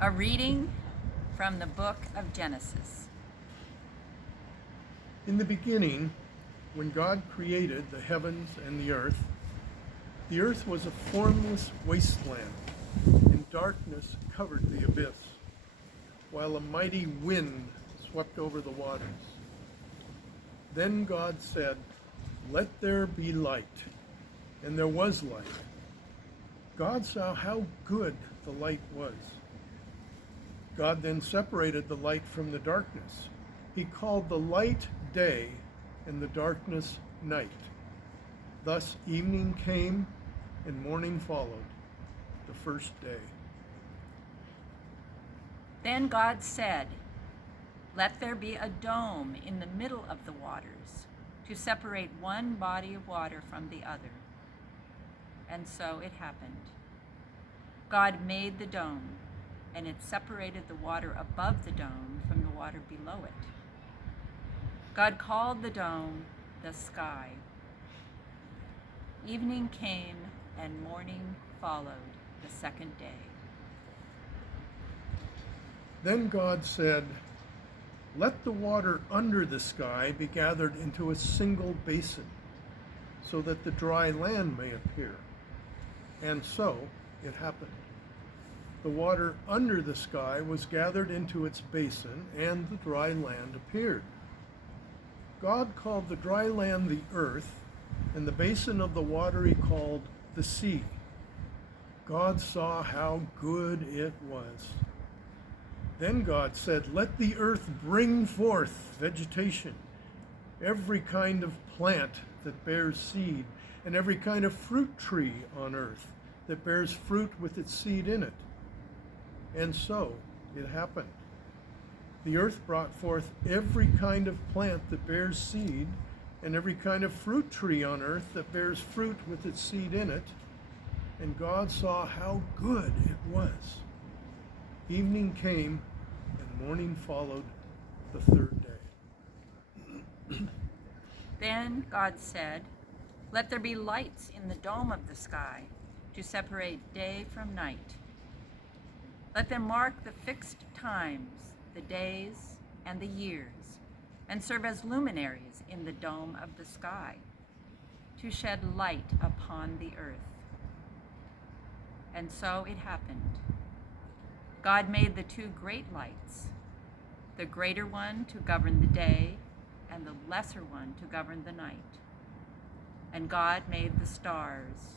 A reading from the book of Genesis. In the beginning, when God created the heavens and the earth was a formless wasteland, and darkness covered the abyss, while a mighty wind swept over the waters. Then God said, "Let there be light," and there was light. God saw how good the light was. God then separated the light from the darkness. He called the light day and the darkness night. Thus evening came and morning followed, the first day. Then God said, "Let there be a dome in the middle of the waters to separate one body of water from the other." And so it happened. God made the dome, and it separated the water above the dome from the water below it. God called the dome the sky. Evening came and morning followed the second day. Then God said, "Let the water under the sky be gathered into a single basin, so that the dry land may appear." And so it happened. The water under the sky was gathered into its basin, and the dry land appeared. God called the dry land the earth, and the basin of the water he called the sea. God saw how good it was. Then God said, "Let the earth bring forth vegetation, every kind of plant that bears seed, and every kind of fruit tree on earth that bears fruit with its seed in it." And so it happened. The earth brought forth every kind of plant that bears seed, and every kind of fruit tree on earth that bears fruit with its seed in it. And God saw how good it was. Evening came, and morning followed, the third day. Then God said, "Let there be lights in the dome of the sky to separate day from night. Let them mark the fixed times, the days and the years, and serve as luminaries in the dome of the sky, to shed light upon the earth." And so it happened. God made the two great lights, the greater one to govern the day, and the lesser one to govern the night. And God made the stars.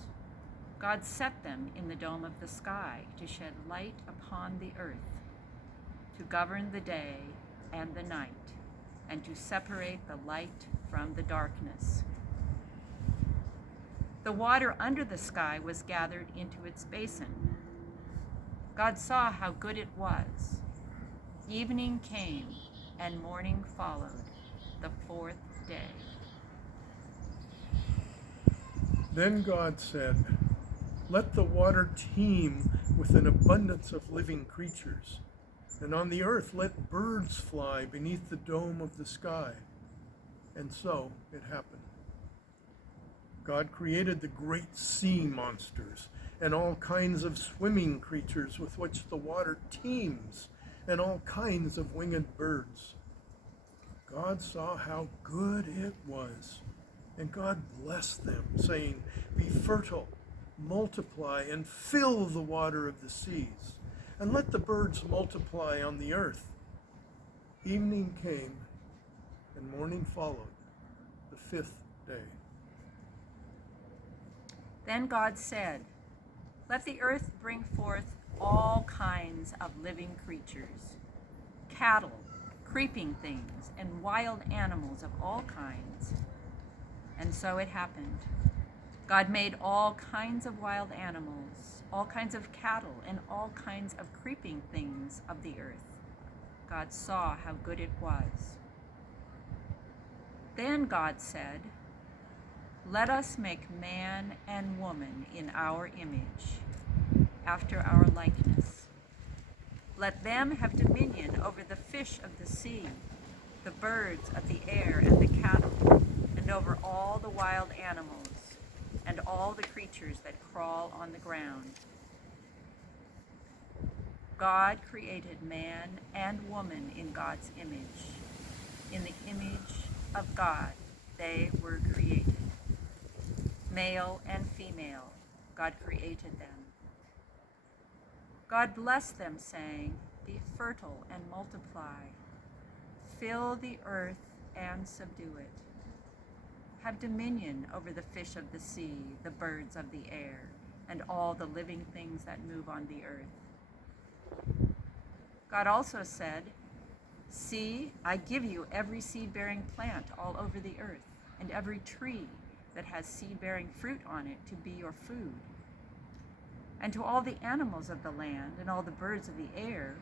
God set them in the dome of the sky to shed light upon the earth, to govern the day and the night, and to separate the light from the darkness. The water under the sky was gathered into its basin. God saw how good it was. Evening came and morning followed, the fourth day. Then God said, "Let the water teem with an abundance of living creatures, and on the earth let birds fly beneath the dome of the sky." And so it happened. God created the great sea monsters and all kinds of swimming creatures with which the water teems, and all kinds of winged birds. God saw how good it was, and God blessed them, saying, "Be fertile, multiply, and fill the water of the seas, and let the birds multiply on the earth." Evening came, and morning followed, the fifth day. Then God said, "Let the earth bring forth all kinds of living creatures, cattle, creeping things, and wild animals of all kinds." And so it happened. God made all kinds of wild animals, all kinds of cattle, and all kinds of creeping things of the earth. God saw how good it was. Then God said, "Let us make man and woman in our image, after our likeness. Let them have dominion over the fish of the sea, the birds of the air, and the cattle, and over all the wild animals, and all the creatures that crawl on the ground." God created man and woman in God's image. In the image of God, they were created. Male and female, God created them. God blessed them, saying, "Be fertile and multiply. Fill the earth and subdue it. Have dominion over the fish of the sea, the birds of the air, and all the living things that move on the earth." God also said, "See, I give you every seed-bearing plant all over the earth, and every tree that has seed-bearing fruit on it to be your food. And to all the animals of the land, and all the birds of the air,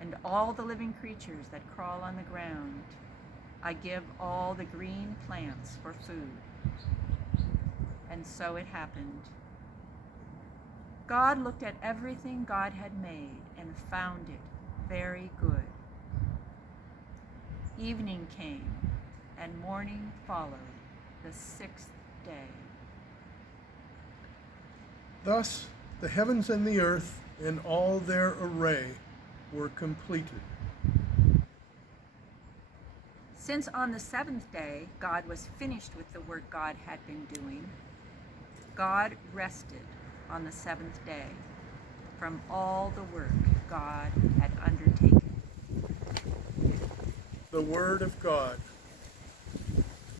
and all the living creatures that crawl on the ground, I give all the green plants for food." And so it happened. God looked at everything God had made and found it very good. Evening came, and morning followed, the sixth day. Thus the heavens and the earth in all their array were completed. Since on the seventh day God was finished with the work God had been doing, God rested on the seventh day from all the work God had undertaken. The word of God.